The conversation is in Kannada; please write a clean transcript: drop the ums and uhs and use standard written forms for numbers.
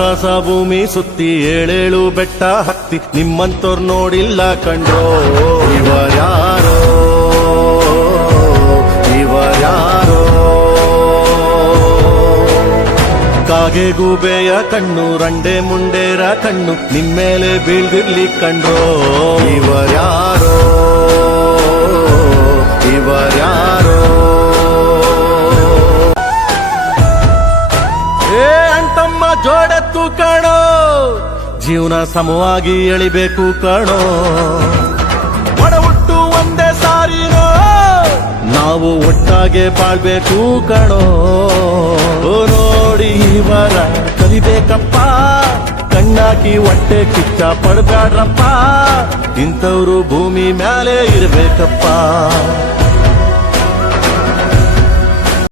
ಆಕಾಶ ಭೂಮಿ ಸುತ್ತಿ ಏಳೇಳು ಬೆಟ್ಟ ಹತ್ತಿ ನಿಮ್ಮಂತೋರ್ ನೋಡಿಲ್ಲ ಕಂಡ್ರೋ ಇವರ್ಯಾರೋ ಇವರ್ಯಾರೋ ಕಾಗೆ ಗೂಬೆಯ ಕಣ್ಣು ರಂಡೆ ಮುಂಡೇರ ಕಣ್ಣು ನಿಮ್ಮೇಲೆ ಬೀಳ್ದಿರ್ಲಿ ಕಂಡ್ರೋ ಇವರ್ಯಾರೋ ಇವರ್ಯಾರೋ ಅಂಟಮ್ಮ ಜೋಡೆತ್ತು ಕಾಣೋ ಜೀವನ ಸಮವಾಗಿ ಎಳಿಬೇಕು ಕಾಣೋ ಒಡ ಹುಟ್ಟು ಒಂದೇ ಸಾರಿನೋ ನಾವು ಒಟ್ಟಾಗೆ ಬಾಳ್ಬೇಕು ಕಣೋ ನೋಡಿ ಇವರ ಕಲಿಬೇಕಪ್ಪ ಕಣ್ಣಾಕಿ ಹೊಟ್ಟೆ ಕಿಚ್ಚ ಪಡ್ಬ್ಯಾಡ್ರಪ್ಪ ಇಂಥವ್ರು ಭೂಮಿ ಮ್ಯಾಲೆ ಇರ್ಬೇಕಪ್ಪ